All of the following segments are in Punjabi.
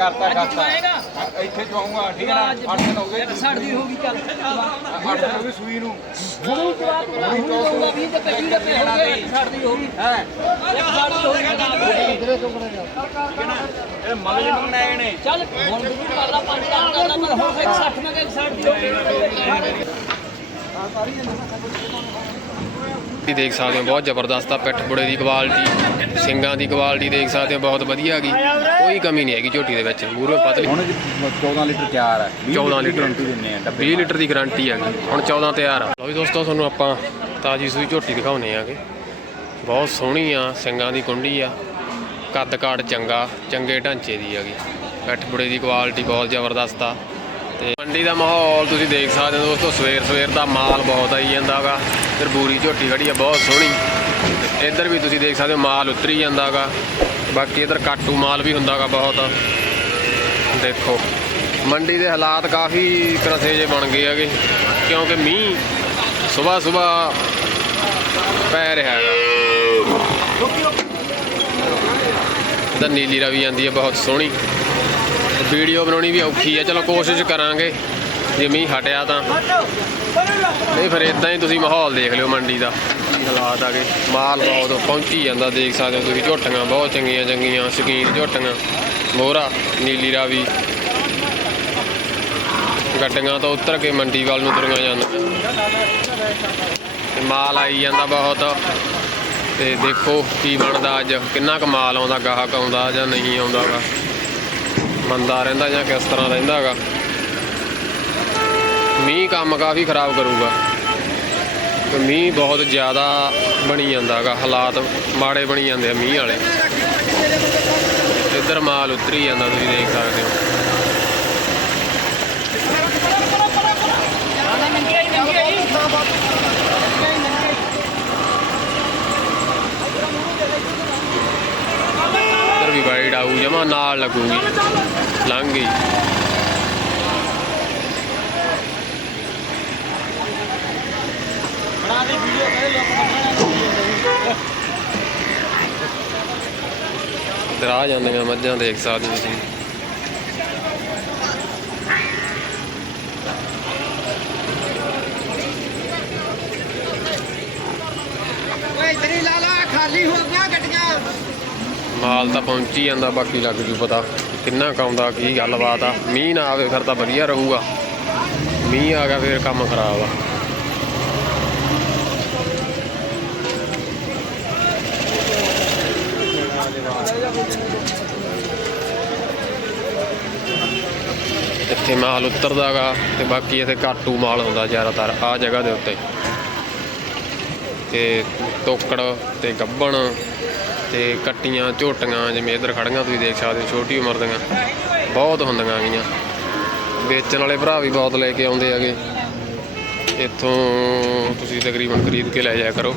ਕਰਤਾ ਕਰਤਾ। ਇੱਥੇ ਜਾਊਂਗਾ ਠੀਕ ਹੈ ਨਾ? 8 ਦਿਨ ਹੋ ਗਏ। ਸੜਦੀ ਹੋਗੀ ਚੱਲ 8 ਦਿਨ ਹੋ ਗਏ ਸੂਈ ਨੂੰ। ਜਦੋਂ ਜਵਾਬ ਨਹੀਂ ਹੋਊਗਾ 20 ਤੇ 25 ਰੁਪਏ ਹੋ ਗਏ ਸੜਦੀ ਹੈ ਇੱਕ ਸੜਦੀ ਹੋਗੀ ਇਹ ਮਗਜ ਮੰਗਣਾ ਨੇ। ਚੱਲ ਹੁਣ ਵੀ ਕਰਦਾ 5 ਲੱਖ ਕਰਦਾ ਪਰ ਹੁਣ ਇੱਕ 60 ਮੈਂ ਇੱਕ ਸੜਦੀ ਹੋਗੀ ਤੁਸੀਂ ਦੇਖ ਸਕਦੇ ਹੋ ਬਹੁਤ ਜ਼ਬਰਦਸਤ ਆ ਪਿੱਠ ਬੁੜੇ ਦੀ ਕੁਆਲਿਟੀ ਸਿੰਗਾਂ ਦੀ ਕੁਆਲਿਟੀ ਦੇਖ ਸਕਦੇ ਹੋ ਬਹੁਤ ਵਧੀਆ ਹੈਗੀ। ਕੋਈ ਕਮੀ ਨਹੀਂ ਹੈਗੀ ਝੋਟੀ ਦੇ ਵਿੱਚ ਮੂਰੇ ਪਤਲੀ। ਹੁਣ 14 ਲੀਟਰ ਤਿਆਰ ਹੈ 14 ਲੀਟਰ ਗਾਰੰਟੀ ਦਿੰਨੇ ਆ ਡੱਬੇ 20 ਲੀਟਰ ਦੀ ਗਾਰੰਟੀ ਹੈਗੀ। ਹੁਣ 14 ਤਿਆਰ ਆ। ਲਓ ਵੀ ਦੋਸਤੋ ਤੁਹਾਨੂੰ ਆਪਾਂ ਤਾਜੀ ਸੂਈ ਝੋਟੀ ਦਿਖਾਉਨੇ ਆਗੇ। ਬਹੁਤ ਸੋਹਣੀ ਆ ਸਿੰਗਾਂ ਦੀ ਕੁੰਡੀ ਆ। ਕੱਦ ਕਾੜ ਚੰਗਾ ਚੰਗੇ ਢਾਂਚੇ ਦੀ ਹੈਗੀ। ਪਿੱਠ ਬੁੜੇ ਦੀ ਕੁਆਲਿਟੀ ਬਹੁਤ ਜ਼ਬਰਦਸਤ ਆ। ਤੇ ਮੰਡੀ ਦਾ ਮਾਹੌਲ ਤੁਸੀਂ ਦੇਖ ਸਕਦੇ ਹੋ ਦੋਸਤੋ, ਸਵੇਰ ਸਵੇਰ ਦਾ ਮਾਲ ਬਹੁਤ ਆਈ ਜਾਂਦਾਗਾ ਫਿਰ ਬੂਰੀ ਝੋਟੀ ਖੜੀ ਆ, ਬਹੁਤ ਸੋਹਣੀ। ਇੱਧਰ ਵੀ ਤੁਸੀਂ ਦੇਖ ਸਕਦੇ ਹੋ ਮਾਲ ਉਤਰੀ ਜਾਂਦਾਗਾ ਬਾਕੀ ਇੱਧਰ ਕਾਟੂ ਮਾਲ ਵੀ ਹੁੰਦਾਗਾ ਬਹੁਤ। ਦੇਖੋ, ਮੰਡੀ ਦੇ ਹਾਲਾਤ ਕਾਫੀ ਤਰਸੇ ਜੇ ਬਣ ਗਏ ਹੈਗੇ, ਕਿਉਂਕਿ ਮੀਂਹ ਸਵੇਰ ਸਵੇਰ ਪੈ ਰਿਹਾ ਹੈਗਾ। ਤਾਂ ਨੀਲੀ ਰਵੀ ਜਾਂਦੀ ਹੈ ਬਹੁਤ ਸੋਹਣੀ। ਵੀਡੀਓ ਬਣਾਉਣੀ ਵੀ ਔਖੀ ਹੈ ਚਲੋ ਕੋਸ਼ਿਸ਼ ਕਰਾਂਗੇ। ਜੇ ਮੀਂਹ ਹਟਿਆ ਤਾਂ। ਨਹੀਂ ਫਿਰ ਇਦਾਂ ਹੀ ਤੁਸੀਂ ਮਾਹੌਲ ਦੇਖ ਲਿਓ ਮੰਡੀ ਦਾ। ਕੀ ਹਾਲਾਤ ਆਗੇ ਮਾਲ ਬਹੁਤ ਪਹੁੰਚੀ ਜਾਂਦਾ, ਦੇਖ ਸਕਦੇ ਹੋ ਤੁਸੀਂ, ਝੋਟੀਆਂ ਬਹੁਤ ਚੰਗੀਆਂ ਚੰਗੀਆਂ, ਸ਼ਕੀਨ ਝੋਟੀਆਂ। ਮੋਹਰਾ, ਨੀਲੀ ਰਾਵੀ। ਗੱਡੀਆਂ ਤੋਂ ਉਤਰ ਕੇ ਮੰਡੀ ਵੱਲ ਨੂੰ ਤੁਰੀਆਂ ਜਾਂਦੀਆਂ। ਮਾਲ ਆਈ ਜਾਂਦਾ ਬਹੁਤ। ਤੇ ਦੇਖੋ ਕੀ ਬਣਦਾ ਅੱਜ, ਕਿੰਨਾ ਕੁ ਮਾਲ ਆਉਂਦਾ, ਗਾਹਕ ਆਉਂਦਾ ਜਾਂ ਨਹੀਂ ਆਉਂਦਾਗਾ ਮੰਦਾ ਰਹਿੰਦਾ ਜਾਂ ਕਿਸ ਤਰ੍ਹਾਂ ਰਹਿੰਦਾ ਹੈਗਾ। ਮੀਂਹ ਕੰਮ ਕਾਫੀ ਖਰਾਬ ਕਰੂਗਾ। ਤੇ ਮੀਂਹ ਬਹੁਤ ਜ਼ਿਆਦਾ ਬਣੀ ਜਾਂਦਾ ਹੈਗਾ। ਹਾਲਾਤ ਮਾੜੇ ਬਣੀ ਜਾਂਦੇ ਆ ਮੀਂਹ ਵਾਲੇ। ਇੱਧਰ ਮਾਲ ਉਤਰੀ ਜਾਂਦਾ, ਤੁਸੀਂ ਦੇਖ ਸਕਦੇ ਹੋ। ਇੱਧਰ ਵੀ ਵਾਈਡ ਆਊ, ਜਮਾ ਨਾਲ ਲੱਗੂਗੀ। ਲੰਘ ਗਈ। ਇੱਧਰ ਆ ਜਾਂਦੀਆਂ ਮੱਝਾਂ ਦੇਖ ਸਕਦੇ ਹੋ ਤੁਸੀਂ। ਓਏ ਤੇਰੀ ਲਾਲਾ ਖਾਲੀ ਹੋ ਗਿਆ ਗੱਡੀਆਂ। ਮਾਲ ਤਾਂ ਪਹੁੰਚੀ ਜਾਂਦਾ, ਬਾਕੀ ਲੱਗ ਜੂ ਪਤਾ ਕਿੰਨਾ ਕੁ ਆਉਂਦਾ, ਕੀ ਗੱਲਬਾਤ ਆ। ਮੀਂਹ ਨਾ ਆਵੇ ਫਿਰ ਤਾਂ ਵਧੀਆ ਰਹੂਗਾ। ਮੀਂਹ ਆ ਗਿਆ ਫਿਰ ਕੰਮ ਖਰਾਬ ਆ। ਇੱਥੇ ਮਾਲ ਉਤਰਦਾਗਾ ਤੇ ਬਾਕੀ ਇੱਥੇ ਘਾਟੂ ਮਾਲ ਹੁੰਦਾ ਜ਼ਿਆਦਾਤਰ ਆ ਜਗ੍ਹਾ ਦੇ ਉੱਤੇ। ਤੇ ਤੋਕੜ ਤੇ ਗੱਬਣ ਤੇ ਕੱਟੀਆਂ, ਝੋਟੀਆਂ ਜਿਵੇਂ ਇੱਧਰ ਖੜੀਆਂ ਤੁਸੀਂ ਦੇਖ ਸਕਦੇ ਹੋ, ਛੋਟੀ ਉਮਰ ਦੀਆਂ, ਬਹੁਤ ਹੁੰਦੀਆਂ ਗੀਆਂ। ਵੇਚਣ ਵਾਲੇ ਭਰਾ ਵੀ ਬਹੁਤ ਲੈ ਕੇ ਆਉਂਦੇ ਹੈਗੇ। ਇੱਥੋਂ ਤੁਸੀਂ ਤਕਰੀਬਨ ਖਰੀਦ ਕੇ ਲੈ ਜਾਇਆ ਕਰੋ।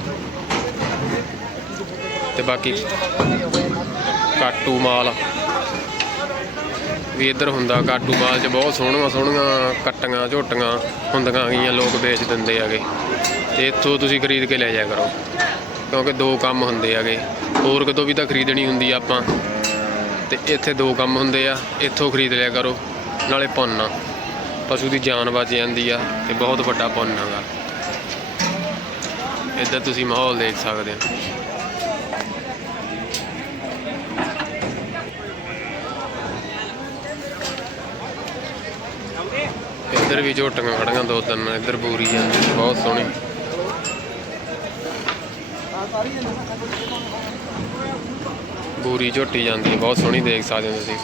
ਤੇ ਬਾਕੀ ਕਾਟੂ ਮਾਲ। ਵੀ ਇੱਧਰ ਹੁੰਦਾ, ਕਾਟੂ ਮਾਲ 'ਚ ਬਹੁਤ ਸੋਹਣੀਆਂ ਸੋਹਣੀਆਂ ਕੱਟੀਆਂ, ਝੋਟੀਆਂ ਹੁੰਦੀਆਂ ਗੀਆਂ, ਲੋਕ ਵੇਚ ਦਿੰਦੇ ਹੈਗੇ। ਤੇ ਇੱਥੋਂ ਤੁਸੀਂ ਖਰੀਦ ਕੇ ਲੈ ਜਾਇਆ ਕਰੋ। ਕਿਉਂਕਿ ਦੋ ਕੰਮ ਹੁੰਦੇ ਹੈਗੇ। ਹੋਰ ਕਦੋਂ ਵੀ ਤਾਂ ਖਰੀਦਣੀ ਹੁੰਦੀ ਆ ਆਪਾਂ। ਤੇ ਇੱਥੇ ਦੋ ਕੰਮ ਹੁੰਦੇ ਆ, ਇੱਥੋਂ ਖਰੀਦ ਲਿਆ ਕਰੋ, ਨਾਲੇ ਪੁੰਨ ਪਸ਼ੂ ਦੀ ਜਾਨ ਬਚ ਜਾਂਦੀ ਆ ਤੇ ਬਹੁਤ ਵੱਡਾ ਪੁੰਨ ਹੈਗਾ। ਇੱਧਰ ਤੁਸੀਂ ਮਾਹੌਲ ਦੇਖ ਸਕਦੇ ਹੋ। ਇੱਧਰ ਵੀ ਝੋਟੀਆਂ ਖੜੀਆਂ ਦੋ ਤਿੰਨ, ਇੱਧਰ ਬੂਰੀ ਜਾਂਦੀ ਬਹੁਤ ਸੋਹਣੀ। ਬੂਰੀ ਝੋਟੀ ਜਾਂਦੀ ਹੈ, ਬਹੁਤ ਸੋਹਣੀ ਦੇਖ ਸਕਦੇ ਹੋ ਤੁਸੀਂ।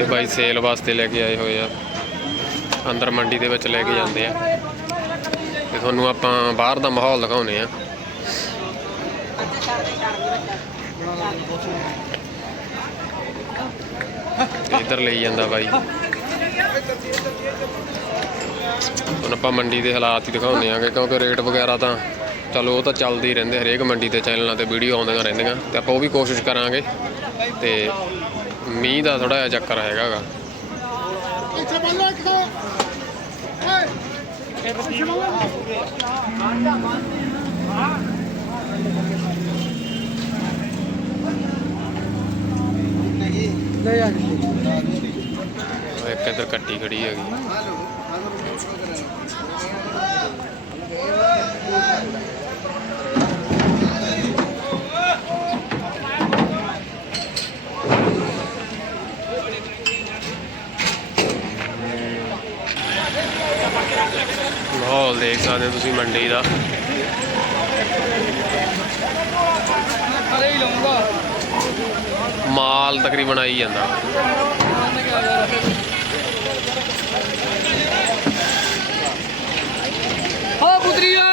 ਇਹ ਬਾਈ ਸੇਲ ਵਾਸਤੇ ਲੈ ਕੇ ਆਏ ਹੋਏ ਆ। ਅੰਦਰ ਮੰਡੀ ਦੇ ਵਿੱਚ ਲੈ ਕੇ ਜਾਂਦੇ ਆ। ਤੇ ਤੁਹਾਨੂੰ ਆਪਾਂ ਬਾਹਰ ਦਾ ਮਾਹੌਲ ਦਿਖਾਉਨੇ ਆ। ਇੱਧਰ ਲਈ ਜਾਂਦਾ ਬਾਈ। ਹੁਣ ਆਪਾਂ ਮੰਡੀ ਦੇ ਹਾਲਾਤ ਹੀ ਦਿਖਾਉਂਦੇ ਆਂਗੇ, ਕਿਉਂਕਿ ਰੇਟ ਵਗੈਰਾ ਤਾਂ ਚਲੋ ਉਹ ਤਾਂ ਚੱਲਦੇ ਹੀ ਰਹਿੰਦੇ ਹਰੇਕ ਮੰਡੀ ਤੇ ਚੈਨਲਾਂ ਤੇ ਵੀਡੀਓ ਆਉਂਦੀਆਂ ਰਹਿੰਦੀਆਂ। ਤੇ ਆਪਾਂ ਉਹ ਵੀ ਕੋਸ਼ਿਸ਼ ਕਰਾਂਗੇ। ਤੇ ਮੀਂਹ ਦਾ ਥੋੜਾ ਜਿਹਾ ਚੱਕਰ ਹੈਗਾ ਗਾ ਇੱਥੇ ਬੋਲੋ ਇੱਕ ਦੋ। ਜਾ ਉਹ ਇੱਕ ਇੱਧਰ ਕੱਟੀ ਖੜੀ ਹੈਗੀ। ਮਾਹੌਲ ਦੇਖ ਸਕਦੇ ਹੋ ਤੁਸੀਂ ਮੰਡੀ ਦਾ। ਮਾਲ ਤਕਰੀਬਨ ਆਈ ਜਾਂਦਾ। ਹਾਂ ਪੁੱਤਰੀ ਓਏ।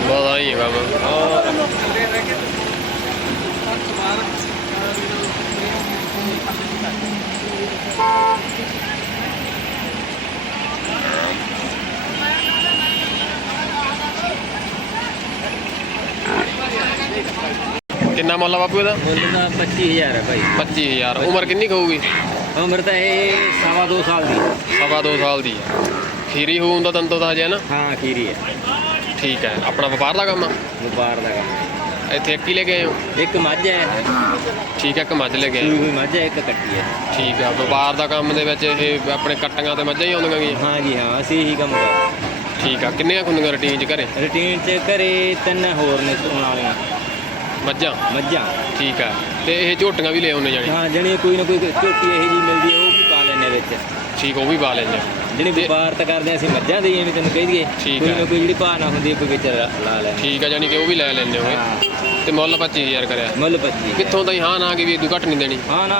ਬਹੁਤ ਆਈ ਹੈ ਕੰਮ ਕਿੰਨਾ ਮੁੱਲ ਆ ਬਾਪੂ ਇਹਦਾ? ਮੁੱਲ ਦਾ 25000 ਹੈ ਭਾਈ। 25000 ਉਮਰ ਕਿੰਨੀ ਕੁ ਹੋਊਗੀ? ਉਮਰ ਤਾਂ ਇਹ ਸਵਾ ਦੋ ਸਾਲ ਦੀ। ਸਵਾ ਦੋ ਸਾਲ ਦੀ ਹੈ ਖੀਰੀ ਹੋਊ ਤਾਂ ਤੰਤੋ ਤਾਂ ਹਜੇ ਨਾ? ਹਾਂ ਖੀਰੀ ਹੈ ਠੀਕ ਹੈ ਆਪਣਾ ਵਪਾਰ ਦਾ ਕੰਮ ਆ? ਵਪਾਰ ਦਾ ਕੰਮ ਇੱਥੇ ਇੱਕ ਹੀ ਲੈ ਕੇ ਆਏ ਹੋ? ਇੱਕ ਮੱਝ ਹੈ। ਠੀਕ ਹੈ ਇੱਕ ਮੱਝ ਲੈ ਕੇ ਆਏ ਹੋ? ਮੱਝ ਹੈ ਇੱਕ ਕੱਟੀ ਹੈ। ਠੀਕ ਆ। ਵਪਾਰ ਦਾ ਕੰਮ ਦੇ ਵਿੱਚ ਇਹ ਆਪਣੇ ਕੱਟੀਆਂ ਤੇ ਮੱਝਾਂ ਹੀ ਆਉਂਦੀਆਂ ਗੀਆਂ? ਹਾਂ ਜੀ ਹਾਂ ਅਸੀਂ ਇਹੀ ਕੰਮ ਕਰਦੇ ਠੀਕ ਆ। ਕਿੰਨੀਆਂ ਹੁੰਦੀਆਂ ਰੁਟੀਨ 'ਚ ਘਰੇ? ਰੂਟੀਨ 'ਚ ਘਰੇ ਤਿੰਨ ਹੋਰ ਨੇ ਸੂਣ ਵਾਲੀਆਂ। ਮੱਝਾਂ? ਮੱਝਾਂ। ਠੀਕ ਆ। ਤੇ ਇਹ ਝੋਟੀਆਂ ਵੀ ਲੈ ਆਉਂਦੇ ਜਾਣੀ? ਹਾਂ ਜਣੀ ਕੋਈ ਨਾ ਕੋਈ ਝੋਟੀ ਇਹੋ ਜੀ ਮਿਲਦੀ ਹੈ ਉਹ ਵੀ ਪਾ ਲੈਂਦੇ ਵਿੱਚ। ਠੀਕ ਉਹ ਵੀ ਪਾ ਲੈਂਦੇ ਜਿਹੜੀ ਤੇ- ਵਪਾਰ ਤਾਂ ਕਰਦੇ ਹਾਂ ਅਸੀਂ ਮੱਝਾਂ ਦੀ ਜਿਵੇਂ ਤੈਨੂੰ ਕਹਿ ਦਈਏ ਕੋਈ ਹੈ। ਨਾ ਕੋਈ ਜਿਹੜੀ ਭਾਅ ਨਾ ਹੁੰਦੀ ਹੈ ਕੋਈ ਵਿੱਚ ਲਾ ਲਾ ਠੀਕ ਆ ਜਾਨੀ ਕਿ ਉਹ ਵੀ ਲੈ ਲੈਂਦੇ ਹੋਗੇ। ਹਾਂ। ਤੇ ਮੁੱਲ 25000 ਕਰਿਆ। ਮੁੱਲ 25 ਕਿੱਥੋਂ ਤਾਈ ਹਾਂ ਨਾ ਕਿ ਵੀ ਇਦੋਂ ਘੱਟ ਨਹੀਂ ਦੇਣੀ। ਹਾਂ ਨਾ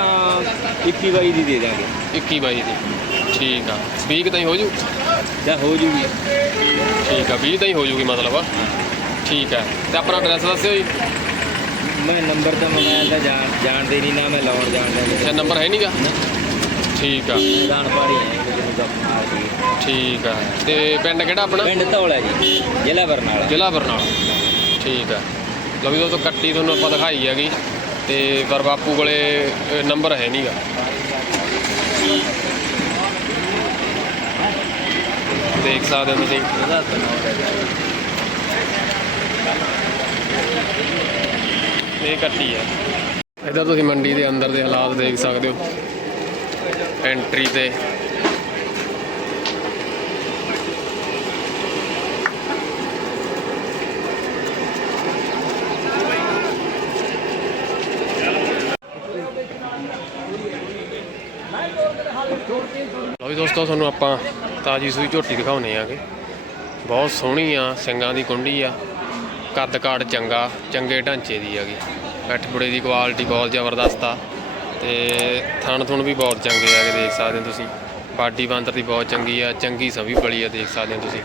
21 ਬਾਈ ਦੀ ਦੇ ਦਾਂਗੇ। 21 22 ਦੀ। ਠੀਕ ਆ। 20 ਕੁ ਤਾਈ ਹੋ ਜੂ? ਜਾਂ ਹੋ ਜੂਗੀ। ਠੀਕ ਆ 20 ਤਾਈ ਹੋ ਜੂਗੀ ਮਤਲਬ। ਠੀਕ ਆ। ਤੇ ਆਪਣਾ ਐਡਰੈਸ ਦੱਸਿਓ ਜੀ। ਮੈਂ ਨੰਬਰ ਤਾਂ ਮੋਬਾਈਲ ਦਾ ਜਾਣ ਜਾਣਦੇ ਨਹੀਂ ਨਾ ਮੈਂ ਲਾਉਣ ਜਾਣਦਾ ਨਹੀਂ। ਇਹ ਨੰਬਰ ਹੈ ਨਹੀਂਗਾ ਠੀਕ ਆ। ਜਾਣ ਪਾੜੀ ਹੈ ਠੀਕ ਆ। ਤੇ ਪਿੰਡ ਕਿਹੜਾ ਆਪਣਾ? ਪਿੰਡ ਧੌਲਾ ਜੀ ਜ਼ਿਲ੍ਹਾ ਬਰਨਾਲਾ। ਜ਼ਿਲ੍ਹਾ ਬਰਨਾਲਾ। ਠੀਕ ਆ। ਲਓ ਵੀ ਦੋਸਤੋ ਕੱਟੀ ਤੁਹਾਨੂੰ ਆਪਾਂ ਦਿਖਾਈ ਹੈਗੀ। ਤੇ ਪਰ ਬਾਪੂ ਕੋਲੇ ਨੰਬਰ ਹੈ ਨਹੀਂਗਾ ਦੇਖ ਸਕਦੇ ਹੋ ਤੁਸੀਂ। ਉਹਦਾ ਸੁਣਾਓ ਇਹ ਕੱਟੀ ਹੈ। ਇਹਦਾ ਤੁਸੀਂ ਮੰਡੀ ਦੇ ਅੰਦਰ ਦੇ ਹਾਲਾਤ ਦੇਖ ਸਕਦੇ ਹੋ। ਐਂਟਰੀ ਤੇ। ਲਓ ਵੀ ਦੋਸਤੋ, ਤੁਹਾਨੂੰ ਆਪਾਂ ਤਾਜੀ ਸੂਈ ਝੋਟੀ ਦਿਖਾਉਨੇ ਆਗੇ। ਬਹੁਤ ਸੋਹਣੀ ਆ, ਸਿੰਗਾਂ ਦੀ ਕੁੰਡੀ ਆ। ਕੱਦ ਕਾਠ ਚੰਗਾ, ਚੰਗੇ ਢਾਂਚੇ ਦੀ ਹੈਗੀ। ਬੈਠ ਬੁੜੇ ਦੀ ਕੁਆਲਿਟੀ ਬਹੁਤ ਜ਼ਬਰਦਸਤ ਆ ਤੇ ਥਣ ਥੁਣ ਵੀ ਬਹੁਤ ਚੰਗੇ ਆਗੇ ਦੇਖ ਸਕਦੇ ਹੋ ਤੁਸੀਂ। ਬਾਡੀ ਬਾਂਦਰ ਦੀ ਬਹੁਤ ਚੰਗੀ ਆ, ਚੰਗੀ ਸਭੀ ਬਲੀ ਆ ਦੇਖ ਸਕਦੇ ਹੋ ਤੁਸੀਂ।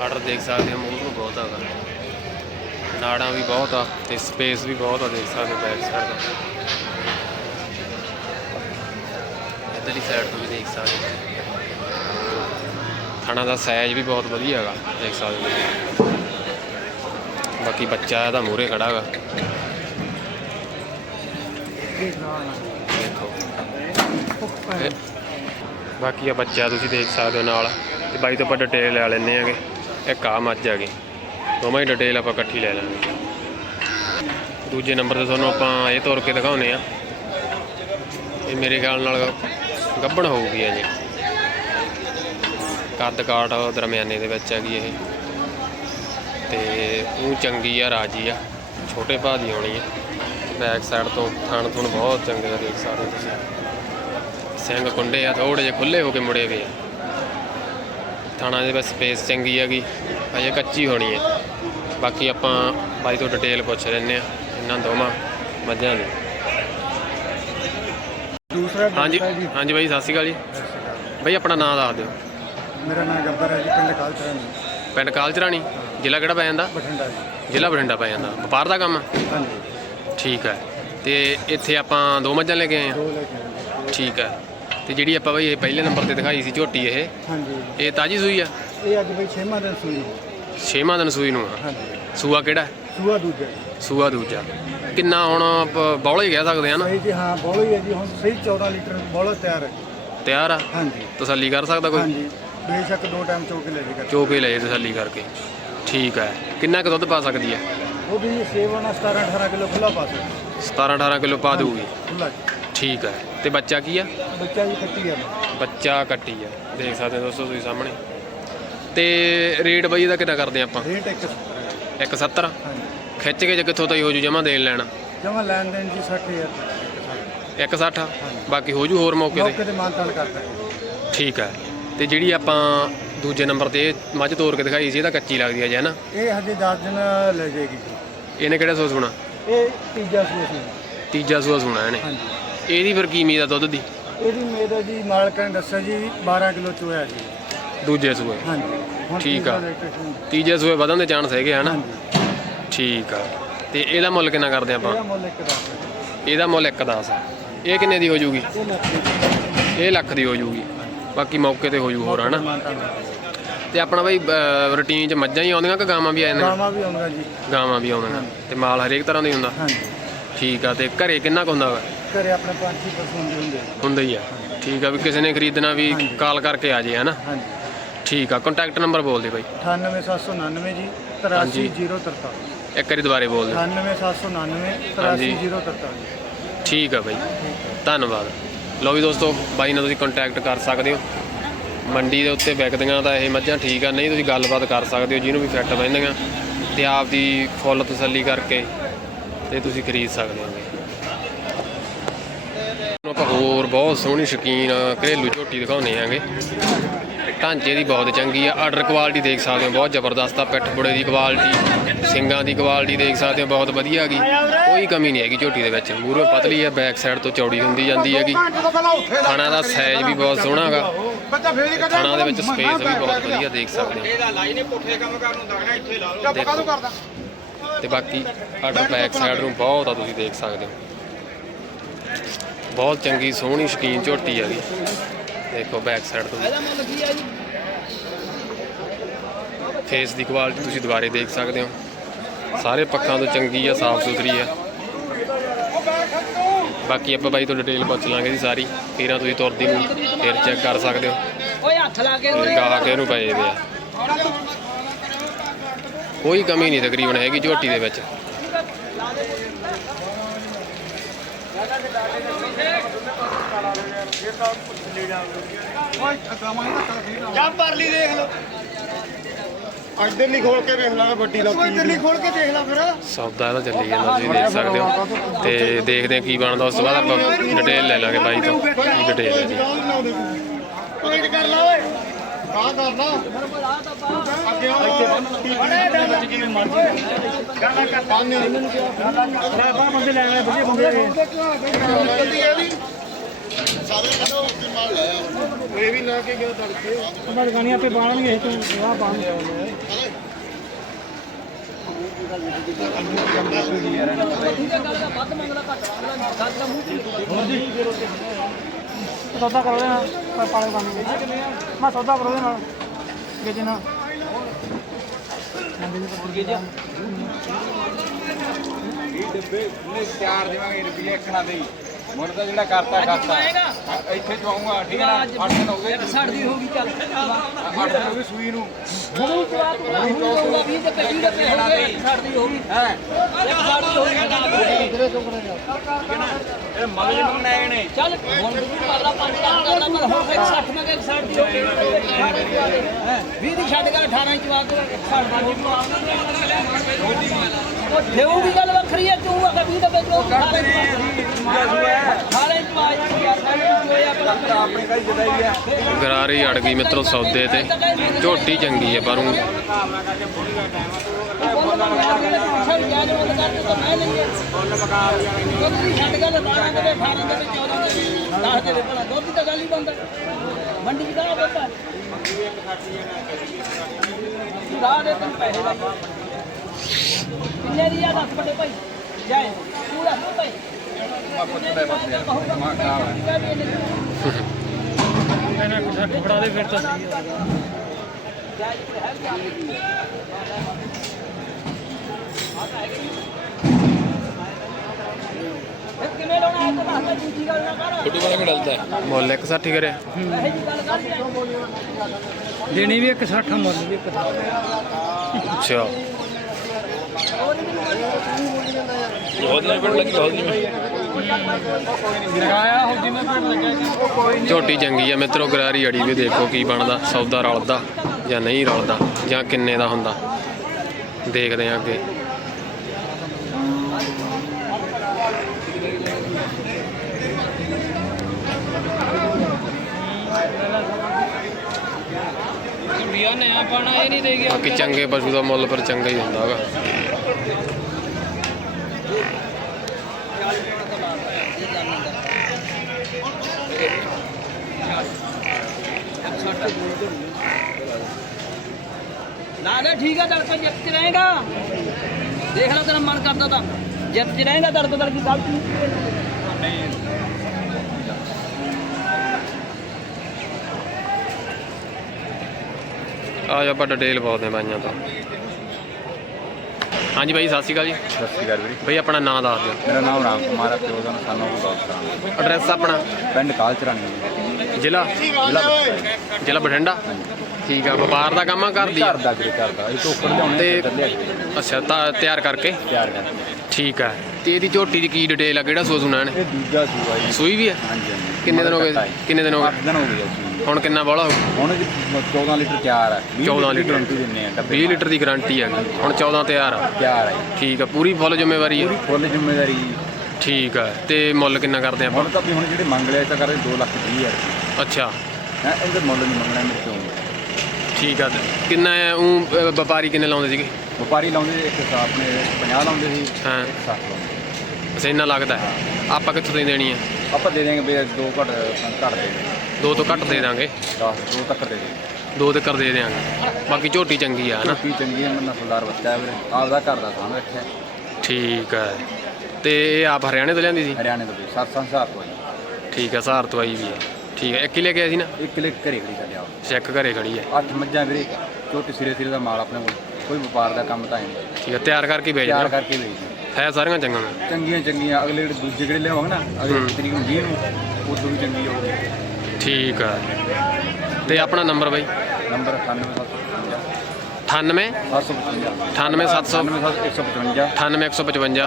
ਆਰਡਰ ਦੇਖ ਸਕਦੇ ਹੋ, ਮੂੰਹ ਨੂੰ ਬਹੁਤ ਹੈਗਾ ਨਾੜਾਂ ਵੀ ਬਹੁਤ ਆ ਤੇ ਸਪੇਸ ਵੀ ਬਹੁਤ ਆ ਦੇਖ ਸਕਦੇ ਹੋ ਬੈਕ ਸਾਈਡ ਦਾ। ਇੱਧਰਲੀ ਸਾਈਡ ਤੋਂ ਵੀ ਦੇਖ ਸਕਦੇ ਹੋ। ਥਣਾ ਦਾ ਸਾਈਜ਼ ਵੀ ਬਹੁਤ ਵਧੀਆ ਹੈਗਾ ਦੇਖ ਸਕਦੇ ਹੋ ਬਾਕੀ ਬੱਚਾ ਇਹਦਾ ਮੂਹਰੇ ਖੜਾ ਹੈਗਾ ਦੇਖੋ। ਬਾਕੀ ਆ ਬੱਚਾ ਤੁਸੀਂ ਦੇਖ ਸਕਦੇ ਹੋ ਨਾਲ। ਤੇ ਬਾਈ ਤੋਂ ਆਪਾਂ ਡਿਟੇਲ ਲੈ ਲੈਣੇ ਆਗੇ। ਇੱਕ ਆ ਮੱਝ ਹੈਗੀ ਦੋਵਾਂ ਹੀ ਡਿਟੇਲ ਆਪਾਂ ਇਕੱਠੀ ਲੈ ਲਾਂਗੇ। ਦੂਜੇ ਨੰਬਰ ਤੇ ਤੁਹਾਨੂੰ ਆਪਾਂ ਇਹ ਤੋਰ ਕੇ ਦਿਖਾਉਨੇ ਆ। ਇਹ ਮੇਰੇ ਖਿਆਲ ਨਾਲ ਗੱਭਣ ਹੋਊਗੀ ਆ ਜੀ ਕੱਦ ਕਾਟ ਦਰਮਿਆਨੇ ਦੇ ਵਿੱਚ ਹੈਗੀ ਇਹ। ਤੇ ਉਹ ਚੰਗੀ ਆ ਰਾਜੀ ਆ। ਛੋਟੇ ਭਾਅ ਦੀ ਹੋਣੀ ਹੈ ਬੈਕ ਸਾਈਡ ਤੋਂ ਥਣ ਥੁਣ ਬਹੁਤ ਚੰਗੇ ਆ ਦੇਖ ਸਕਦੇ ਤੁਸੀਂ। ਸਿੰਘ ਕੁੰਡੇ ਆ ਥੋੜੇ ਜਿਹੇ ਖੁੱਲੇ ਹੋ ਕੇ ਮੁੜੇ ਵੇ ਆ। ਥਾਣਾ ਦੇ ਵਿੱਚ ਸਪੇਸ ਚੰਗੀ ਹੈਗੀ ਅਜੇ ਕੱਚੀ ਹੋਣੀ ਹੈ ਬਾਕੀ ਆਪਾਂ ਬਾਈ ਤੋਂ ਡਿਟੇਲ ਪੁੱਛ ਲੈਂਦੇ ਆ ਇਹਨਾਂ ਦੋਵਾਂ ਮੱਝਾਂ ਦੀ। ਦੂਸਰਾ ਹਾਂਜੀ ਹਾਂਜੀ ਬਾਈ ਸਤਿ ਸ਼੍ਰੀ ਅਕਾਲ ਜੀ। ਬਾਈ ਆਪਣਾ ਨਾਮ ਦੱਸ ਦਿਓ। ਮੇਰਾ ਨਾਮ ਗੱਬਰ ਹੈ ਜੀ ਪਿੰਡ ਕਾਲਚਰਨ। ਪਿੰਡ ਕਾਲਚਰਾਣੀ? ਜ਼ਿਲ੍ਹਾ ਕਿਹੜਾ ਪੈ ਜਾਂਦਾ? ਬਠਿੰਡਾ ਜੀ। ਜ਼ਿਲ੍ਹਾ ਬਠਿੰਡਾ ਪੈ ਜਾਂਦਾ। ਵਪਾਰ ਦਾ ਕੰਮ ਹੈ ਹਾਂਜੀ। ਠੀਕ ਹੈ। ਤੇ ਇੱਥੇ ਆਪਾਂ ਦੋ ਮੱਝਾਂ ਲੈ ਕੇ ਆਏ ਦੋ ਲੈ ਕੇ ਆਏ ਹਾਂ ਠੀਕ ਹੈ। ਤੇ ਜਿਹੜੀ ਆਪਾਂ ਬਾਈ ਇਹ ਪਹਿਲੇ ਨੰਬਰ ਤੇ ਦਿਖਾਈ ਸੀ ਝੋਟੀ ਇਹ ਹਾਂਜੀ। ਇਹ ਤਾਜੀ ਸੂਈ ਆ? ਇਹ ਅੱਜ ਬਈ 6ਵਾਂ ਦਿਨ ਸੂਈ ਛੇਵਾਂ ਦਿਨ ਸੂਈ ਨੂੰ ਆ। ਹਾਂਜੀ। ਸੂਆ ਕਿਹੜਾ? ਹੈ? ਸੂਆ ਦੂਜਾ ਜੀ। ਸੂਆ ਦੂਜਾ। ਕਿੰਨਾ ਹੁਣ ਬੌਲੇ ਕਹਿ ਸਕਦੇ ਆ ਨਾ? ਸਹੀ ਜੀ ਹਾਂ ਬੋਲੋ ਹੀ ਹੈ ਜੀ। ਹੁਣ ਸਹੀ 14 ਲੀਟਰ ਬੋਲੋ ਤਿਆਰ ਹੈ ਤਿਆਰ ਆ? ਹਾਂਜੀ। ਤਸੱਲੀ ਕਰ ਸਕਦਾ ਕੋਈ? ਹਾਂਜੀ। ਬੇਸ਼ੱਕ ਦੋ ਟਾਈਮ ਚੋ ਕੇ ਲੈ ਜੀ ਕਰ ਚੋਕੇ ਲਏ ਤਸੱਲੀ ਕਰਕੇ। ਠੀਕ ਹੈ। ਕਿੰਨਾ ਕੁ ਦੁੱਧ ਪਾ ਸਕਦੀ ਹੈ? ਉਹ ਵੀ ਸੇਵਨ 17 18 ਕਿਲੋ ਖੁੱਲਾ ਪਾ ਸਕਦੇ। 17 18 ਕਿਲੋ ਪਾ ਖੁੱਲਾ ਜੀ। ਠੀਕ ਹੈ। ਤੇ ਬੱਚਾ ਕੀ ਆ? ਬੱਚਾ ਜੀ ਕੱਟੀ ਆ ਬੱਚਾ ਕੱਟੀ ਆ। ਦੇਖ ਸਕਦੇ ਹੋ ਦੋਸਤੋ ਤੁਸੀਂ ਸਾਹਮਣੇ। ਤੇ ਰੇਟ ਬਈ ਇਹਦਾ ਕਿੰਨਾ ਕਰਦੇ ਆਪਾਂ? ਰੇਟ ਇੱਕ 170 ਹਾਂਜੀ। ਖਿੱਚ ਕੇ ਜੇ ਕਿੱਥੋਂ ਤਾਈ ਹੋ ਜੂ ਜਮਾ ਦੇਣ ਲੈਣਾ। ਜਮਾ ਲੈਣ ਦੇਣ ਜੀ 60000 160 ਬਾਕੀ ਹੋ ਜੂ ਹੋਰ ਮੌਕੇ ਤੇ? ਮੌਕੇ ਤੇ ਮਾਨਤਾਨ ਕਰਦਾ ਠੀਕ ਹੈ। ਤੇ ਜਿਹੜੀ ਆਪਾਂ ਦੂਜੇ ਨੰਬਰ ਤੇ ਇਹ ਮੱਝ ਤੋਰ ਕੇ ਦਿਖਾਈ ਸੀ ਇਹ ਤਾਂ ਕੱਚੀ ਲੱਗਦੀ ਹੈ ਜੇ ਨਾ? ਇਹ ਹਜੇ 10 ਦਿਨ ਲੈ ਜਾਏਗੀ ਜੀ। ਇਹਨੇ ਕਿਹੜਾ ਸੋ ਸੁਣਾ? ਇਹ ਤੀਜਾ ਸੂਆ ਸੀ ਤੀਜਾ ਸੂਆ ਸੁਣਾ ਇਹਨੇ। ਹਾਂਜੀ। ਇਹਦੀ ਫਿਰ ਕੀ ਉਮੀਦ ਆ ਦੁੱਧ ਦੀ? ਇਹਦੀ ਮੇਰਾ ਜੀ ਮਾਲਕਾਂ ਨੇ ਦੱਸਿਆ ਜੀ 12 ਕਿਲੋ ਚੋਇਆ ਜੀ। ਦੂਜੇ ਸੂਏ। ਹਾਂਜੀ। ਹੁਣ ਠੀਕ ਆ। ਤੀਜੇ ਸੂਏ ਵਧਣ ਦੇ ਚਾਂਸ ਹੈਗੇ ਹਨਾ ਹਾਂਜੀ। ਠੀਕ ਆ। ਤੇ ਇਹਦਾ ਮੁੱਲ ਕਿੰਨਾ ਕਰਦੇ ਆਪਾਂ? ਇਹਦਾ ਮੁੱਲ ਇੱਕ ਦੱਸ ਹੈ। ਇਹਦਾ ਮੁੱਲ 1.10 ਆ। ਇਹ ਕਿੰਨੇ ਦੀ ਹੋ ਜੂਗੀ? ਇਹ ਲੱਖ ਇਹ ਲੱਖ ਦੀ ਹੋ ਜੂਗੀ। ਬਾਕੀ ਮੌਕੇ ਤੇ ਹੋ ਜੂ ਹੋਰ ਹਨਾ ਮਾਨਤਾਨ ਤੇ ਆਪਣਾ ਬਈ ਰੂਟੀਨ ਚ ਮੱਝਾਂ ਹੀ ਆਉਂਦੀਆਂ ਕਿ ਗਾਵਾਂ ਵੀ ਆ ਜਾਂਦੀਆਂ? ਗਾਵਾਂ ਵੀ ਆਉਂਦਾ ਜੀ। ਗਾਵਾਂ ਵੀ ਆਉਂਦੀਆਂ। ਤੇ ਮਾਲ ਹਰੇਕ ਤਰ੍ਹਾਂ ਦਾ ਹੀ ਹੁੰਦਾ? ਹਾਂਜੀ। ਠੀਕ ਆ ਤੇ ਘਰੇ ਕਿੰਨਾ ਕੁ ਹੁੰਦਾ ਵਾ? ਘਰੇ ਆਪਣੇ ਪੰਜ ਛੇ ਪਸ਼ੂ ਹੁੰਦੇ ਹੁੰਦੇ ਆ। ਹੁੰਦਾ ਹੀ ਆ। ਠੀਕ ਆ ਵੀ ਕਿਸੇ ਨੇ ਖਰੀਦਣਾ ਵੀ। ਕਾਲ ਕਰਕੇ ਆ ਜੇ ਹਨਾ? ਹਾਂਜੀ। ਠੀਕ ਆ ਕੰਟੈਕਟ ਨੰਬਰ ਬੋਲ ਦੇ ਬਾਈ। 98799 ਜੀ ਹਾਂਜੀ। 83043 ਇੱਕ ਵਾਰੀ ਦੁਬਾਰੇ ਬੋਲ ਦੇ 98799 ਹਾਂਜੀ। 83043 ਠੀਕ ਆ ਬਾਈ। ਧੰਨਵਾਦ। ਲਓ ਵੀ ਦੋਸਤੋ ਬਾਈ ਨਾਲ ਤੁਸੀਂ ਕੰਟੈਕਟ ਕਰ ਸਕਦੇ ਹੋ। ਮੰਡੀ ਦੇ ਉੱਤੇ ਵਿਕਦੀਆਂ ਤਾਂ ਇਹ ਮੱਝਾਂ ਠੀਕ ਆ, ਨਹੀਂ ਤੁਸੀਂ ਗੱਲਬਾਤ ਕਰ ਸਕਦੇ ਹੋ, ਜਿਹਨੂੰ ਵੀ ਫਿੱਟ ਬੈਂਦੀਆਂ ਤੇ ਆਪ ਦੀ ਫੁੱਲ ਤਸੱਲੀ ਕਰਕੇ ਤੇ ਤੁਸੀਂ ਖਰੀਦ ਸਕਦੇ ਹੋਗੇ ਆਪਾਂ ਹੋਰ ਬਹੁਤ ਸੋਹਣੀ ਸ਼ਕੀਨ ਘਰੇਲੂ ਝੋਟੀ ਦਿਖਾਉਂਦੇ ਆਂਗੇ ਢਾਂਚੇ ਦੀ ਬਹੁਤ ਚੰਗੀ ਆ ਆਰਡਰ ਕੁਆਲਿਟੀ ਦੇਖ ਸਕਦੇ ਹੋ, ਬਹੁਤ ਜ਼ਬਰਦਸਤ ਆ, ਪਿੱਠ ਬੁੜੇ ਦੀ ਕੁਆਲਿਟੀ ਸਿੰਗਾਂ ਦੀ ਕੁਆਲਿਟੀ ਦੇਖ ਸਕਦੇ ਹੋ, ਬਹੁਤ ਵਧੀਆ ਹੈਗੀ। ਕੋਈ ਕਮੀ ਨਹੀਂ ਹੈਗੀ ਝੋਟੀ ਦੇ ਵਿੱਚ, ਮੂਹਰੋਂ ਪਤਲੀ ਆ ਬੈਕ ਸਾਈਡ ਤੋਂ ਚੌੜੀ ਹੁੰਦੀ ਜਾਂਦੀ ਹੈਗੀ। ਖਾਣਾ ਦਾ ਸਾਈਜ਼ ਵੀ ਬਹੁਤ ਸੋਹਣਾ ਹੈਗਾ। ਥਣਾ ਦੇ ਵਿੱਚ ਸਪੇਸ ਵੀ ਬਹੁਤ ਵਧੀਆ ਦੇਖ ਸਕਦੇ ਹੋ। ਇਹਦਾ ਲਾਈ ਨੇ ਪੁੱਠੇ ਕੰਮ ਕਰਨ ਨੂੰ ਦਾਣਾ ਇੱਥੇ ਲਾ ਲਓ। ਦੇਖੋ। ਤੇ ਬਾਕੀ ਆਰਡਰ ਬੈਕ ਸਾਈਡ ਨੂੰ ਬਹੁਤ ਆ ਤੁਸੀਂ ਦੇਖ ਸਕਦੇ ਹੋ। ਬਹੁਤ ਚੰਗੀ ਸੋਹਣੀ ਸ਼ਕੀਨ ਝੋਟੀ ਹੈਗੀ ਦੇਖੋ ਬੈਕ ਸਾਈਡ ਤੋਂ ਫੇਸ ਦੀ ਕੁਆਲਿਟੀ ਤੁਸੀਂ ਦੁਬਾਰੇ ਦੇਖ ਸਕਦੇ ਹੋ। ਸਾਰੇ ਪੱਖਾਂ ਤੋਂ ਚੰਗੀ ਆ ਸਾਫ਼ ਸੁਥਰੀ ਆ। ਬਾਕੀ ਆਪਾਂ ਬਾਈ ਤੋਂ ਡਿਟੇਲ ਪੁੱਛ ਲਾਂਗੇ ਜੀ ਸਾਰੀ ਫੇਰਾਂ ਤੁਸੀਂ ਤੁਰਦੀ ਨੂੰ ਫਿਰ ਚੈੱਕ ਕਰ ਸਕਦੇ ਹੋ। ਓਏ ਹੱਥ ਲਾ ਕੇ ਤੇ ਗਾਹ ਕੇ ਇਹਨੂੰ ਪਏ ਦੇ ਆ। ਕੋਈ ਕਮੀ ਨਹੀਂ ਤਕਰੀਬਨ ਹੈਗੀ ਝੋਟੀ ਦੇ ਵਿੱਚ। ਜਾਂ ਪਰਲੀ ਦੇਖ ਲਓ। ਇੱਧਰ ਨਹੀਂ ਖੋਲ ਕੇ ਵੇਖ ਲਾਂਗੇ ਵੱਡੀ ਲੱਗੀ ਇੱਧਰ ਨਹੀਂ ਖੋਲ ਕੇ ਦੇਖ ਲਾ ਫਿਰ। ਸੌਦਾ ਇਹਦਾ ਚੱਲੀ ਜਾਂਦਾ ਤੁਸੀਂ ਦੇਖ ਸਕਦੇ ਹੋ। ਤੇ ਦੇਖਦੇ ਹਾਂ ਕੀ ਬਣਦਾ ਉਸ ਤੋਂ ਬਾਅਦ ਆਪਾਂ ਡਿਟੇਲ ਲੈ ਲਾਂਗੇ ਬਾਈ ਤੋਂ ਕੀ ਡਿਟੇਲ ਹੈ ਜੀ। ਪੁਆਇੰਟ ਕਰ ਲਾ ਓਏ। ਕਾ ਕਰਨਾ ਅੱਗੇ ਆਓ ਜਿਵੇਂ ਮਰਜ਼ੀ ਗਾਣਾ ਕਰ। ਪਾਣੇ ਇਹਨਾਂ ਨੂੰ ਕਿਹਾ ਬਾਹਰ ਬੰਦੇ ਲੈ ਆਏ ਵਧੀਆ ਬੰਦੇ ਸਾਰੇ ਕਦੋਂ ਮਾਲ ਲਾਇਆ ਇਹ ਵੀ ਨਾ ਕੇ ਗਿਆ ਤੜਕੇ। ਉਹਨਾਂ ਦੁਕਾਨੀਆਂ ਤੇ ਬਾਣਨਗੇ ਤੂੰ ਵਾਹ ਬਾਣ ਸੌਦਾ ਕਰੋ ਨਾ ਪਰ ਪਾਲੇ ਕੰਮ ਮੈਂ ਸੌਦਾ ਕਰੋ ਨਾਲ ਵੇਚਣਾ ਉਹਨੇ ਚਾਰ ਦੇਵਾਂਗੇ ਰੁਪਏ ਅੱਖਣਾ ਦੇ ਮੁੱਲ ਤਾਂ ਜਿਹੜਾ ਕਰਤਾ ਕਰਤਾ। ਹਾਂ, ਇੱਥੇ ਜਾਊਂਗਾ ਠੀਕ ਹੈ ਨਾ? ਅੱਠ ਦਿਨ ਹੋ ਗਏ ਸੜਦੀ ਹੋ ਗਈ ਚੱਲ। ਅੱਠ ਦਿਨ ਹੋ ਗਏ ਸੂਈ ਨੂੰ। ਹੁਣ ਜਵਾਬ ਹੁਣ ਜਾਊਗਾ 20 ਤੇ 20 ਰੁਪਏ ਹੋ ਗਏ ਸੜਦੀ ਹੋ ਗਈ। ਹੈ? ਇੱਕ ਸੜਦੀ ਹੋ ਗਈ ਇਹ ਮਗਜ ਮੰਗਣਾ ਇਹਨੇ ਚੱਲ ਹੁਣ ਵੀ ਪਰਲਾ 5 ਲੱਖ ਦਾ ਨੰਬਰ ਹੁਣ ਫਿਰ 60 ਮੈਂ ਕਿ 60 ਦੀ ਹੋ ਗਈ। 20 ਦੀ ਛੱਡ ਕੇ 18 ਇੰਚ ਵਾਕ 60 ਦੀ ਉਹ ਦੇਊਗੀ ਗੱਲ ਵੱਖਰੀ ਹੈ ਤੂੰ ਅਗਰ 20 ਰੁਪਏ ਜੋ ਕਰਦੇ ਨੇ ਅਸੀਂ ਦੂਜਾ ਸੂਆ ਹੈ 18 ਇੰਚ ਵਾਕ ਯਾਰ ਕੋਈ ਆਪਣਾ ਆਪਣੀ ਕਈ ਜਦਾਈ ਹੈ ਗਰਾਰੀ ਅੜ ਗਈ ਮਿੱਤਰੋ ਸੌਦੇ ਤੇ। ਝੋਟੀ ਚੰਗੀ ਹੈ ਪਰ ਊਂ ਛੱਡ ਗਿਆ ਜੋ ਬੰਦ ਕਰ ਦਿੱਤਾ ਮੈਂ ਲਈਏ ਦੁੱਧ ਦੀ ਛੱਡ ਗਿਆ ਤੇ 12 ਦੇ 18 ਦੇ 14 ਦੇ 10 ਦੇ ਭਲਾ ਦੁੱਧ ਦੀ ਤਾਂ ਗੱਲ ਹੀ ਬੰਦ ਹੈ ਮੰਡੀ ਚ ਕਾ ਬੱਪਾ ਦੇ ਤੈਨੂੰ ਪੈਸੇ ਲਾਈ ਕਿੰਨੇ ਦੀ ਆ ਦੱਸ ਵੱਡੇ ਭਾਈ? ਜਾਏ ਤੂੰ ਭਾਈ। ਮੈਂ ਪੁੱਛਦਾ ਬਸ ਯਾਰ ਮੈਂ ਖਰਾਬ ਹੈ ਫਿਰ ਕਿਵੇਂ ਲਾਉਣਾ ਹੈ ਤਾਂ ਦੱਸ ਦੇ ਦੂਜੀ ਗੱਲ ਨਾ ਕਰ ਛੋਟੂ ਵਾਲਾ ਕਿ ਡਲਦਾ ਮੁੱਲ 160 ਕਰਿਆ। ਇਹ ਜੀ ਗੱਲ ਕਰ ਜੀ ਦੇਣੀ ਵੀ 160 ਮੁੱਲ ਵੀ 160 ਅੱਛਾ। ਬਹੁਤ ਨਹੀਂ ਪੜ ਲੱਗੀ ਬਹੁਤ ਨਹੀਂ ਝੋਟੀ ਚੰਗੀ ਆ ਮਿੱਤਰੋ ਗਰਾਰੀ ਅੜੀ ਵੀ ਦੇਖੋ ਕੀ ਬਣਦਾ ਸੌਦਾ ਰਲਦਾ ਜਾਂ ਨਹੀਂ ਰਲਦਾ ਜਾਂ ਕਿੰਨੇ ਦਾ ਹੁੰਦਾ। ਦੇਖਦੇ ਆ ਅੱਗੇ। ਬਾਕੀ ਚੰਗੇ ਪਸ਼ੂ ਦਾ ਮੁੱਲ ਪਰ ਚੰਗਾ ਹੀ ਹੁੰਦਾ ਹੈਗਾ। ਨਾ ਨਾ ਠੀਕ ਆ ਦਰਦ ਜਿੱਤ ਚ ਰਹੇਗਾ। ਦੇਖ ਲੈ ਤੇਰਾ ਮਨ ਕਰਦਾ ਤਾਂ। ਜਿੱਤ ਚ ਰਹੇਗਾ ਦਰਦ ਕਰਕੇ ਗਲਤ ਨਹੀਂ ਆ ਜਾ ਆਪਾਂ ਡਿਟੇਲ ਪਾਉਂਦੇ ਬਾਈਆਂ ਤੋਂ। ਹਾਂਜੀ ਬਾਈ ਸਤਿ ਸ਼੍ਰੀ ਅਕਾਲ ਜੀ। ਸਤਿ ਸ਼੍ਰੀ ਅਕਾਲ ਵੀਰੇ। ਬਈ ਆਪਣਾ ਨਾਮ ਦੱਸ ਦਿਓ। ਮੇਰਾ ਨਾਮ ਰਾਮ ਕੁਮਾਰ ਹੈ ਪਿਓ ਦਾ ਨਾਮ ਸਾਨੂੰ ਬਲੌਗ ਐਡਰੈਸ ਆਪਣਾ? ਪਿੰਡ ਕਾਲਚਰਾਣੀ। ਜ਼ਿਲ੍ਹਾ? ਜ਼ਿਲ੍ਹਾ ਬਠਿੰਡਾ? ਠੀਕ ਆ ਵਪਾਰ ਦਾ ਕੰਮ ਆ ਕਰਦੀ ਘਰ ਦਾ ਵੀਰੇ ਘਰ ਦਾ। ਇਹ ਟੋਕਰ ਲਿਆਉਣੇ ਤੇ ਤੇ ਲਿਆ ਅੱਛਾ ਤਾਂ ਤਿਆਰ ਕਰਕੇ? ਤਿਆਰ ਕਰ ਠੀਕ ਆ। ਤੇ ਇਹਦੀ ਝੋਟੀ ਦੀ ਕੀ ਡਿਟੇਲ ਆ? ਕਿਹੜਾ ਸੋ ਸੁਣਾ ਨੇ ਇਹ ਦੂਜਾ ਸੂਆ ਜੀ। ਸੂਈ ਵੀ ਆ? ਹਾਂਜੀ ਹਾਂਜੀ। ਕਿੰਨੇ ਦਿਨ ਹੋ ਗਏ? ਕਿੰਨੇ ਦਿਨ ਹੋ ਗਏ? ਦਿਨ ਹੋ ਗਏ ਜੀ। ਹੁਣ ਕਿੰਨਾ ਬੋਲਾ ਹੋਊ? ਹੁਣ ਜੀ 14 ਲੀਟਰ ਤਿਆਰ ਹੈ 14 ਲੀਟਰ। ਗਾਰੰਟੀ ਦਿੰਨੇ ਆ ਡੱਬੇ 20 ਲੀਟਰ ਦੀ ਗਾਰੰਟੀ ਹੈਗੀ ਹੁਣ 14 ਤਿਆਰ ਆ। ਤਿਆਰ ਹੈ ਜੀ। ਠੀਕ ਆ ਪੂਰੀ ਫੁੱਲ ਜ਼ਿੰਮੇਵਾਰੀ ਹੈ ਪੂਰੀ ਫੁੱਲ ਜ਼ਿੰਮੇਵਾਰੀ ਜੀ। ਠੀਕ ਆ ਤੇ ਮੁੱਲ ਕਿੰਨਾ ਕਰਦੇ ਆਪਾਂ? ਹੁਣ ਤਾਂ ਵੀ ਹੁਣ ਜਿਹੜੇ ਮੰਗ ਲਿਆ ਇਹ ਤਾਂ ਕਰਦੇ 2 ਲੱਖ 20 ਹਜ਼ਾਰ ਅੱਛਾ। ਹੈ ਇਹਦੇ ਮੁੱਲ ਨਹੀਂ ਮੰਗਣਾ ਮੇਰੇ ਤੋਂ ਠੀਕ ਆ ਕਿੰਨਾ ਉਹ ਵਪਾਰੀ ਕਿੰਨੇ ਲਾਉਂਦੇ ਸੀਗੇ? ਵਪਾਰੀ ਲਾਉਂਦੇ ਇੱਕ ਆਪਣੇ 50 ਲਾਉਂਦੇ ਸੀ ਹਾਂ। ਇੱਕ 60 ਲਾਉਂਦੇ ਅੱਛਾ ਇੰਨਾ ਲੱਗਦਾ ਹੈ। ਆਪਾਂ ਕਿੱਥੋਂ ਦੀ ਦੇਣੀ ਹੈ ਆਪਾਂ ਦੇ ਦੇਂਗੇ ਵੀ ਦੋ ਘੱਟ ਘੱਟ ਦੇ ਦੇਂਗੇ ਦੋ ਤੋਂ ਘੱਟ ਦੇ ਦਾਂਗੇ? 10 ਦੋ ਤੱਕ ਦੇ ਦੇਂਗੇ ਦੋ ਤੇ ਕਰ ਦੇ ਦਿਆਂਗੇ। ਬਾਕੀ ਝੋਟੀ ਚੰਗੀ ਆ ਹਨਾ? ਝੋਟੀ ਚੰਗੀ ਹੈ ਮੈਂ ਨਸਲਦਾਰ ਬੱਚਾ ਹੈ ਵੀਰੇ। ਆਪਦਾ ਘਰ ਦਾ ਸਾਂਭ ਰੱਖਿਆ ਠੀਕ ਹੈ ਤੇ ਇਹ ਆਪ ਹਰਿਆਣੇ ਤੋਂ ਲਿਆਂਦੀ ਸੀ? ਹਰਿਆਣੇ ਤੋਂ ਵੀ ਸੱਤ ਸੰਸਾਰ ਤੋਂ ਜੀ ਠੀਕ ਹੈ ਸਹਾਰ ਤੋਂ ਆਈ ਵੀ ਹੈ ਠੀਕ ਹੈ ਇੱਕ ਹੀ ਲੈ ਕੇ ਆਏ ਸੀ ਨਾ? ਇੱਕ ਕਿਲੇ ਘਰੇ ਖੜੀ ਚੱਲਿਆ ਚੈੱਕ ਘਰੇ ਖੜੀ ਹੈ। ਅੱਠ ਮੱਝਾਂ ਵੀਰੇ ਝੋਟੀ ਸਿਰੇ ਸਿਰੇ ਦਾ ਮਾਲ ਆਪਣੇ ਕੋਲ ਕੋਈ ਵਪਾਰ ਦਾ ਕੰਮ ਤਾਂ ਹੈ ਨਹੀਂ। ਠੀਕ ਹੈ ਤਿਆਰ ਕਰਕੇ ਭੇਜ ਤਿਆਰ ਦਿਓ ਕਰਕੇ ਵੇਚਦੇ ਹੈ। ਸਾਰੀਆਂ ਚੰਗੀਆਂ ਚੰਗੀਆਂ ਚੰਗੀਆਂ ਅਗਲੇ ਜਿਹੜੇ ਦੂਜੇ ਜਿਹੜੇ ਲਿਆਵਾਂਗੇ ਨਾ ਅਗਲੇ ਤਰੀਕ ਨੂੰ 20 ਨੂੰ ਉਦੋਂ ਵੀ ਚੰਗੀ ਹੋਊਗੀ। ਠੀਕ ਹੈ ਤੇ ਆਪਣਾ ਨੰਬਰ ਬਾਈ? ਨੰਬਰ 9755 98 755 98755 98755 98155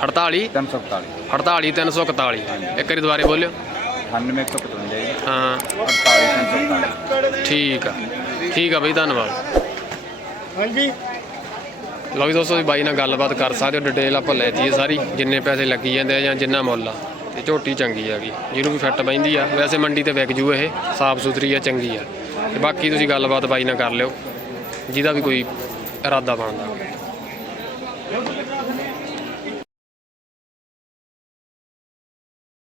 48 48 347 48 341 ਇੱਕ ਵਾਰੀ ਦੁਬਾਰੇ ਬੋਲਿਓ। 98155 ਜੀ। ਹਾਂ। 48 347 ਠੀਕ ਆ। ਠੀਕ ਆ ਬਈ ਧੰਨਵਾਦ। ਹਾਂਜੀ। ਲਓ ਜੀ ਦੋਸਤੋ ਜੀ ਬਾਈ ਨਾਲ ਗੱਲਬਾਤ ਕਰ ਸਕਦੇ ਹੋ ਡਿਟੇਲ ਆਪਾਂ ਲੈ ਜੀਏ ਸਾਰੀ ਜਿੰਨੇ ਪੈਸੇ ਲੱਗੀ ਜਾਂਦੇ ਆ ਜਾਂ ਜਿੰਨਾ ਮੁੱਲ ਆ। ਤੇ ਝੋਟੀ ਚੰਗੀ ਹੈਗੀ ਜਿਹਨੂੰ ਵੀ ਫਿੱਟ ਬੈਂਦੀ ਆ। ਵੈਸੇ ਮੰਡੀ ਤੇ ਵਿਕ ਜੂ ਇਹ ਸਾਫ਼ ਸੁਥਰੀ ਆ ਚੰਗੀ ਆ। ਤੇ ਬਾਕੀ ਤੁਸੀਂ ਗੱਲਬਾਤ ਬਾਈ ਨਾਲ ਕਰ ਲਿਓ ਜਿਹਦਾ ਵੀ ਕੋਈ ਇਰਾਦਾ ਬਣਦਾ।